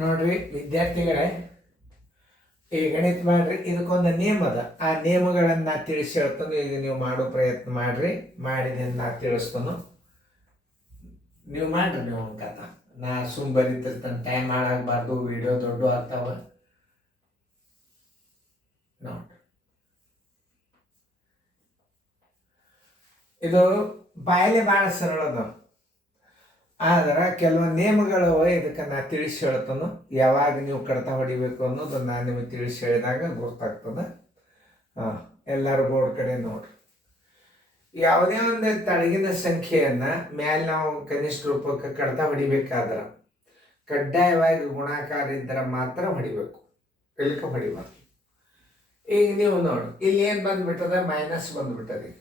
ನೋಡ್ರಿ ವಿದ್ಯಾರ್ಥಿಗಳೇ, ಈ ಗಣಿತ ಮಾಡ್ರಿ, ಇದಕ್ಕೊಂದು ನಿಯಮ ಅದ. ಆ ನಿಯಮಗಳನ್ನು ನಾ ತಿಳಿಸಿ ಹೇಳ್ತಾನೆ. ಈಗ ನೀವು ಮಾಡೋ ಪ್ರಯತ್ನ ಮಾಡ್ರಿ, ಮಾಡಿದೆ ನಾ ತಿಳಿಸ್ತಾನು. ನೀವು ಮಾಡ್ರಿ. ನೀವು ಅಂಕತ ನಾ ಸುಮ್ ಬರೀತಿರ್ತಾನೆ, ಟೈಮ್ ಹಾಳಾಗಬಾರ್ದು, ವಿಡಿಯೋ ದೊಡ್ಡ ಆಗ್ತಾವ. ನೋಡ್ರಿ, ಇದು ಬಾಯಲ್ಲಿ ಭಾಳ ಸರಳದ, ಆದ್ರೆ ಕೆಲವೊಂದು ನಿಯಮಗಳು ಇದಕ್ಕೆ ನಾ ತಿಳಿಸಿ ಹೇಳ್ತಾನು. ಯಾವಾಗ ನೀವು ಕಡತ ಹೊಡಿಬೇಕು ಅನ್ನೋದು ನಾನು ನಿಮಗೆ ತಿಳಿಸಿ ಹೇಳಿದಾಗ ಗೊತ್ತಾಗ್ತದೆ. ಎಲ್ಲರೂ ಬೋರ್ಡ್ ಕಡೆ ನೋಡ್ರಿ. ಯಾವುದೇ ಒಂದು ತಳಗಿನ ಸಂಖ್ಯೆಯನ್ನು ಮೇಲೆ ನಾವು ಕನಿಷ್ಠ ರೂಪಕ್ಕೆ ಕಡತ ಹೊಡಿಬೇಕಾದ್ರೆ ಕಡ್ಡಾಯವಾಗಿ ಗುಣಾಕಾರ ಇದ್ದರೆ ಮಾತ್ರ ಹೊಡಿಬೇಕು, ಇಲ್ಲಿಕ ಹೊಡಿಬಾರ್ದು. ಈಗ ನೀವು ನೋಡಿ, ಇಲ್ಲಿ ಏನು ಬಂದ್ಬಿಟ್ಟದ, ಮೈನಸ್ ಬಂದ್ಬಿಟ್ಟದ. ಈಗ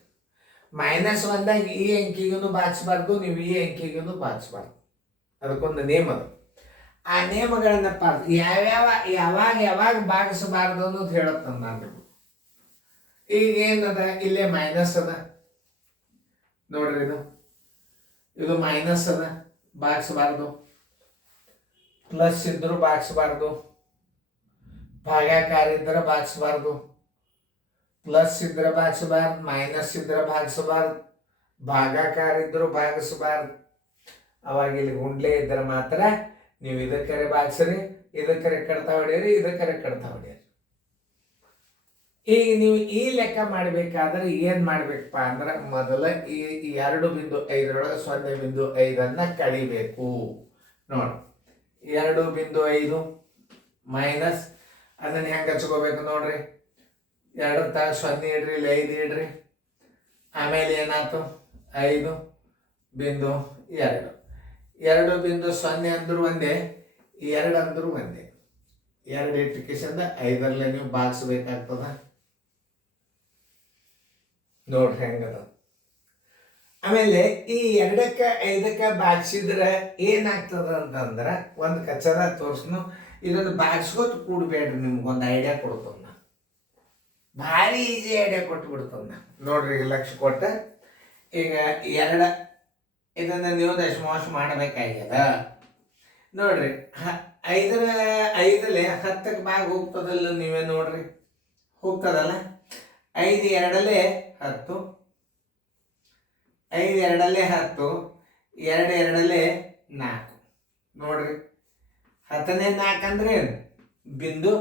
ಮೈನಸ್ ಬಂದಾಗ ಈ ಅಂಕಿಗೂ ಬಾಚಿಸ್ಬಾರ್ದು, ನೀವು ಈ ಅಂಕಿಗೂ ಬಾಚಿಸ್ಬಾರ್ದು. ಅದಕ್ಕೊಂದು ನಿಯಮ ಅದು. ಆ ನಿಯಮಗಳನ್ನು ಯಾವಾಗ ಭಾಗಿಸಬಾರ್ದು ಅನ್ನೋದು ಹೇಳುತ್ತೆ ನಾನು. ಈಗ ಏನದ, ಇಲ್ಲೇ ಮೈನಸ್ ಅದ ನೋಡ್ರಿ, ಇದು ಮೈನಸ್ ಅದ, ಭಾಗಿಸಬಾರ್ದು. ಪ್ಲಸ್ ಇದ್ರೂ ಭಾಗಿಸಬಾರ್ದು, ಭಾಗಾಕಾರ ಇದ್ರೆ ಭಾಗಿಸಬಾರ್ದು. ಪ್ಲಸ್ ಇದ್ರೆ ಭಾಗಿಸಬಾರ್ದು, ಮೈನಸ್ ಇದ್ರೆ ಭಾಗಿಸಬಾರ್ದು, ಭಾಗಾಕಾರ ಇದ್ರು ಭಾಗಿಸಬಾರ್ದು. ಅವಾಗ ಇಲ್ಲಿ ಗುಂಡ್ಲೆ ಇದ್ರೆ ಮಾತ್ರ ನೀವು ಇದಕ್ಕರೆ ಭಾಗಿಸ್ರಿ, ಇದಕ್ಕರೆ ಕಡ್ತಾ ಹೊಡಿಯರಿ, ಇದಕ್ಕರೆ ಕಡ್ತಾ ಹೊಡಿಯರಿ. ಈಗ ನೀವು ಈ ಲೆಕ್ಕ ಮಾಡಬೇಕಾದ್ರೆ ಏನು ಮಾಡ್ಬೇಕಪ್ಪ ಅಂದ್ರೆ, ಮೊದಲ ಈ 2.5 0.5 ಕಳಿಬೇಕು. ನೋಡಿ, 2.5 ಮೈನಸ್ ಅದನ್ನ ಹೆಂಗೆ ಹಚ್ಕೋಬೇಕು ನೋಡ್ರಿ. 2 ತ 0 ಇಡ್ರಿ, ಇಲ್ಲಿ 5 ಇಡ್ರಿ. ಆಮೇಲೆ ಏನಾಯ್ತು, 5.2. 2.0 ಅಂದ್ರೂ ಒಂದೇ, 2 ಅಂದ್ರೂ ಒಂದೇ. 2 ಇಟ್ಟಿಕೆಶಂದ 5ರಲ್ಲೇ ನೀವು ಭಾಗಿಸ್ಬೇಕಾಗ್ತದ. ನೋಡ್ರಿ ಹೆಂಗದ. ಆಮೇಲೆ ಈ 2ಕ್ಕೆ 5ಕ್ಕೆ ಭಾಗಿಸಿದ್ರೆ ಏನಾಗ್ತದ ಅಂತಂದ್ರೆ, ಒಂದು ಕಚ್ಚದ ತೋರ್ಸ್ನು, ಇದನ್ನು ಭಾಗಿಸ್ಕೋತ ಕೂಡಬೇಡ್ರಿ. ನಿಮ್ಗೊಂದು ಐಡಿಯಾ ಕೊಡ್ತದ, ನಾ ಭಾರಿ ಈಸಿ ಐಡಿಯಾ ಕೊಟ್ಟು ಬಿಡ್ತದ. ನಾ ನೋಡ್ರಿ, ಈಗ ಲಕ್ಷ ಕೊಟ್ಟ ಈಗ 2 ಇದನ್ನು ನೀವು ದಶಮಾಂಶ ಮಾಡಬೇಕಾಗ್ಯದ. ನೋಡ್ರಿ, 5ರಲ್ಲಿ 10ಕ್ಕೆ ಭಾಗ ಹೋಗ್ತದಲ್ಲ, ನೀವೇ ನೋಡ್ರಿ, ಹೋಗ್ತದಲ್ಲ. 5 2ರಲ್ಲಿ 10, 5 2ರಲ್ಲಿ 10, 2 2ರಲ್ಲಿ 4. ನೋಡ್ರಿ, 10ನೇ 4 ಅಂದ್ರೆ ಏನು, ಬಿಂದು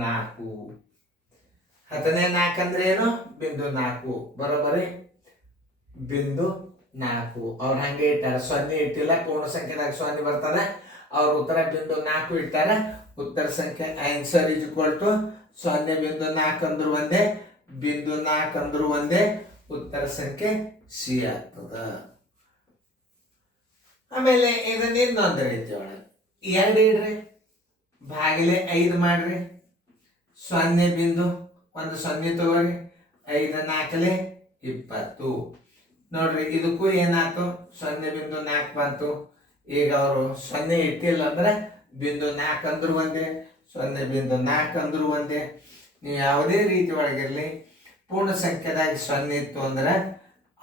4. 10ನೇ 4 ಅಂದ್ರೆ ಏನು, ಬಿಂದು 4. ಬರೋಬರಿ, ಬಿಂದು 4. ಅವ್ರು ಹಂಗೆ ಇಟ್ಟಾರ, 0 ಇಟ್ಟಿಲ್ಲ. ಪೂರ್ಣ ಸಂಖ್ಯೆದಾಗ 0 ಬರ್ತದೆ. ಅವ್ರ ಉತ್ತರ ಬಿಂದು 4 ಇಟ್ಟಾರ. ಉತ್ತರ ಸಂಖ್ಯೆ ಆನ್ಸರ್ ಇಸ್ ಈಕ್ವಲ್ ಟು 0.4 ಅಂದ್ರು ಒಂದೇ, ಬಿಂದು 4 ಅಂದ್ರು ಒಂದೇ. ಉತ್ತರ ಸಂಖ್ಯೆ ಸಿ ಆಗ್ತದ. ಆಮೇಲೆ ಇದನ್ನ ಇನ್ನೊಂದು ರೀತಿ ಒಳಗೆ 2 ಇಡ್ರಿ, ಭಾಗಿಲೆ 5 ಮಾಡ್ರಿ. 0 ಬಿಂದು 1 0 ತಗೋರಿ. 5 4ಲೆ 20. ನೋಡ್ರಿ, ಇದಕ್ಕೂ ಏನಾಯ್ತು, 0.4 ಬಂತು. ಈಗ ಅವರು 0 ಇಟ್ಟಿಲ್ಲ ಅಂದ್ರೆ ಬಿಂದು 4 ಅಂದ್ರು ಒಂದೇ, 0.4 ಅಂದ್ರು ಒಂದೇ. ನೀವು ಯಾವುದೇ ರೀತಿ ಒಳಗಿರಲಿ, ಪೂರ್ಣ ಸಂಖ್ಯೆದಾಗ 0 ಇತ್ತು ಅಂದ್ರೆ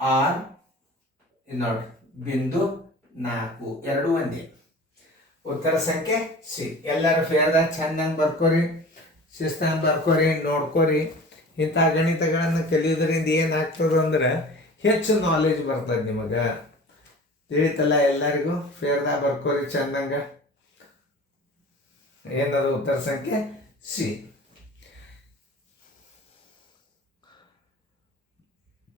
ಆರ್ ನೋಡ್ರಿ, ಬಿಂದು 4 ಎರಡು ಒಂದೇ. ಉತ್ತರ ಸಂಖ್ಯೆ ಸಿ. ಎಲ್ಲರೂ ಫೇರ್ದಾಗ ಚೆನ್ನಾಗಿ ಬರ್ಕೋರಿ, ಶಿಸ್ತಾಗಿ ಬರ್ಕೋರಿ, ನೋಡ್ಕೋರಿ. ಇಂಥ ಗಣಿತಗಳನ್ನು ಕಲಿಯೋದ್ರಿಂದ ಏನಾಗ್ತದೆ ಅಂದ್ರೆ ಹೆಚ್ಚು ನಾಲೆಜ್ ಬರ್ತದೆ ನಿಮಗೆ. ತಿಳಿತಲ್ಲ ಎಲ್ಲರಿಗೂ? ಫೇರ್ದಾಗ ಬರ್ಕೋರಿ ಚಂದಂಗ. ಏನದು ಉತ್ತರ ಸಂಖ್ಯೆ ಸಿ.